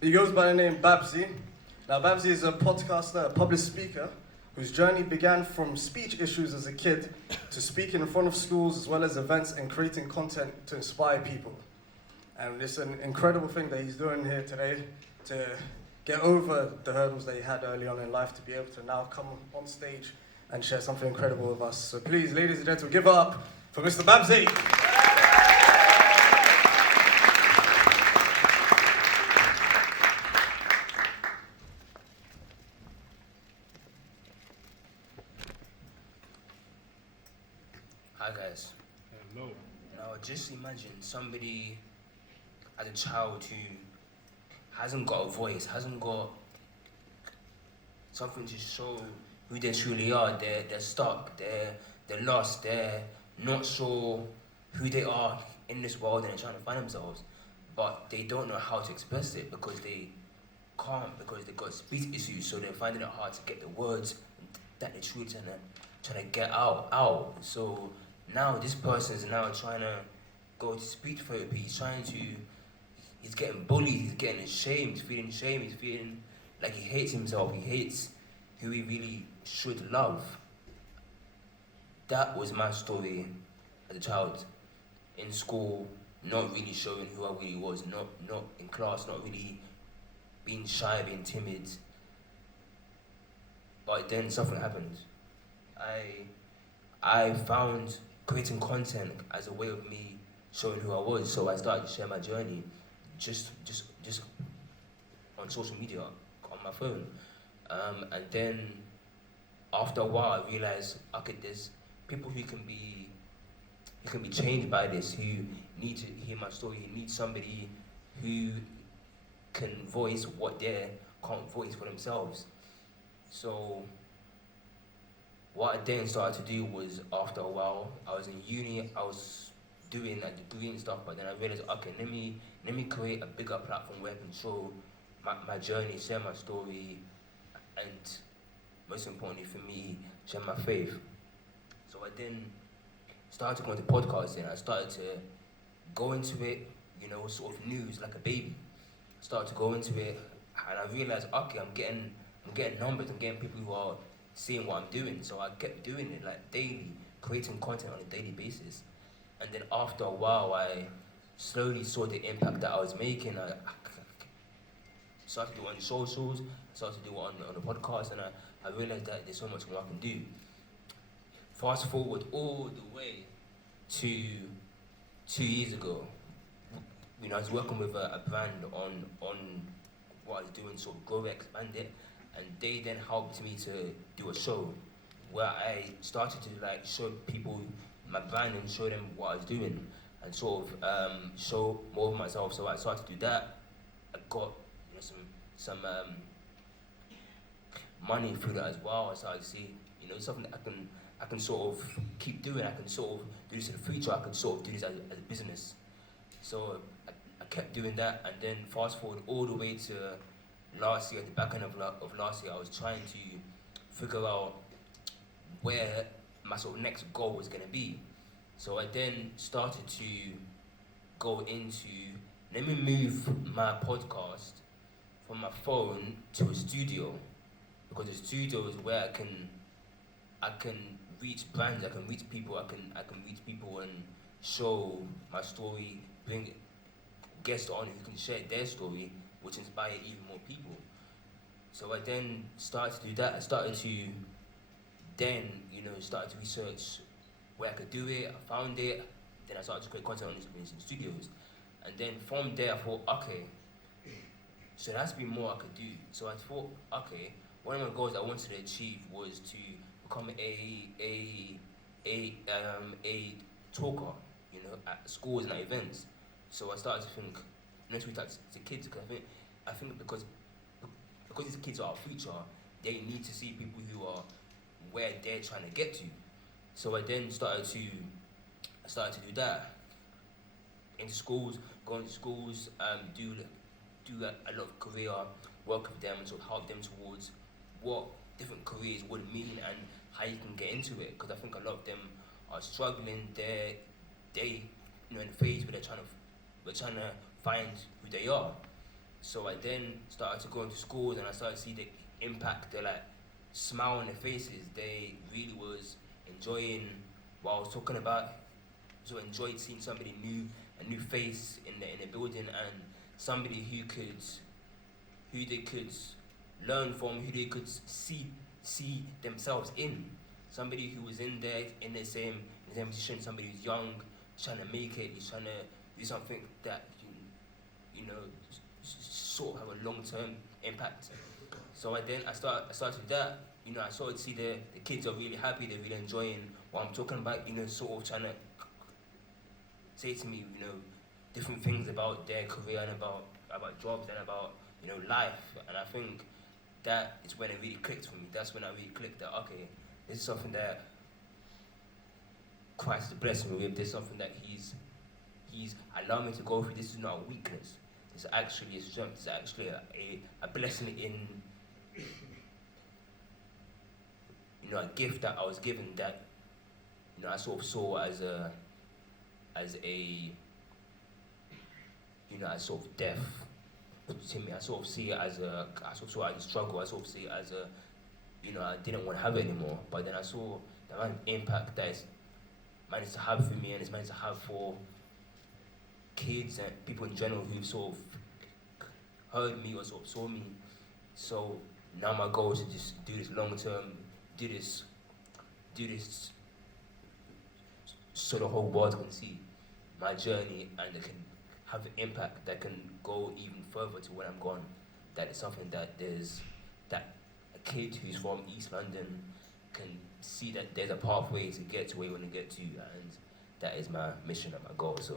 He goes by the name Babsy. Now, Babsy is a podcaster, a public speaker, whose journey began from speech issues as a kid to speaking in front of schools as well as events and creating content to inspire people. And it's an incredible thing that he's doing here today to get over the hurdles that he had early on in life to be able to now come on stage and share something incredible with us. So please, ladies and gentlemen, give it up for Mr. Babsy. Hi guys. Hello. Now just imagine somebody as a child who hasn't got a voice, hasn't got something to show who they truly are. They're stuck, they're lost, they're not sure who they are in this world and they're trying to find themselves. But they don't know how to express it because they can't, because they've got speech issues, so they're finding it hard to get the words that they're truly trying to get out. So now this person is now trying to go to speech therapy. He's getting bullied, he's getting ashamed, he's feeling like he hates himself, he hates who he really should love. That was my story as a child. In school, not really showing who I really was, not in class, not really being shy, being timid. But then something happened. I found creating content as a way of me showing who I was, so I started to share my journey just on social media, on my phone. And then after a while I realized, okay, there's people who can be changed by this, who need to hear my story, who need somebody who can voice what they can't voice for themselves. So what I then started to do was, after a while, I was in uni, I was doing a degree and stuff, but then I realized, okay, let me create a bigger platform where I can show my journey, share my story, and most importantly for me, share my faith. So I then started going to podcasting. I started to go into it, sort of news like a baby. Started to go into it, and I realized, okay, I'm getting numbers, I'm getting people who are seeing what I'm doing. So I kept doing it like daily, creating content on a daily basis. And then after a while, I slowly saw the impact that I was making. I started to do it on socials, started to do it on the podcast, and I realized that there's so much more I can do. Fast forward all the way to 2 years ago. I was working with a brand on what I was doing, sort of grow it, expand it, and they then helped me to do a show where I started to show people my brand and show them what I was doing and sort of show more of myself. So I started to do that. I got some money through that as well. I started to see something that I can sort of keep doing. I can sort of do this in the future. I can sort of do this as a business. So I kept doing that, and then fast forward all the way to last year. At the back end of last year, I was trying to figure out where my sort of next goal was going to be. So I then started to go into, let me move my podcast from my phone to a studio, because the studio is where I can reach brands, I can reach people, I can reach people and show my story, bring guests on who can share their story, which inspire even more people. So I then started to do that. I started to then, start to research where I could do it. I found it. Then I started to create content on these studios. And then from there I thought, okay, so there has to be more I could do. So I thought, okay, one of my goals I wanted to achieve was to become a talker, at schools and at events. So I started to think, let's reach out to kids, because I think because these kids are our future, they need to see people who are where they're trying to get to. So I then started to do that in schools, going to schools, do a lot of career work with them and sort of help them towards what different careers would mean and how you can get into it. Because I think a lot of them are struggling. They in the phase where they're trying to find who they are. So I then started to go into schools and I started to see the impact, the like smile on their faces. They really was enjoying what I was talking about. So I enjoyed seeing somebody new, a new face in the building, and somebody who they could learn from, who they could see themselves in. Somebody who was in there in the same position. Somebody who's young, trying to make it. He's trying to do something that you know sort of have a long-term impact. So I started with that. I started to see the kids are really happy. They're really enjoying what I'm talking about. Sort of trying to say to me, different things about their career and about jobs and about life. And I think that is when it really clicked for me. That's when I really clicked that okay, this is something that Christ has blessed me with. This is something that He's allowed me to go through. This is not a weakness. It's actually a strength. It's actually a blessing in a gift that I was given that I sort of saw as a as sort of death to me. I sort of see it as I sort of saw it as a struggle. I sort of see it as I didn't want to have it anymore. But then I saw the amount of impact that it's managed to have for me and it's managed to have for kids and people in general who sort of heard me or sort of saw me. So now my goal is to just do this long term, do this so the whole world can see my journey and they can have an impact that can go even further to when I'm gone. That is something that that a kid who's from East London can see that there's a pathway to get to where you want to get to, and that is my mission and my goal. So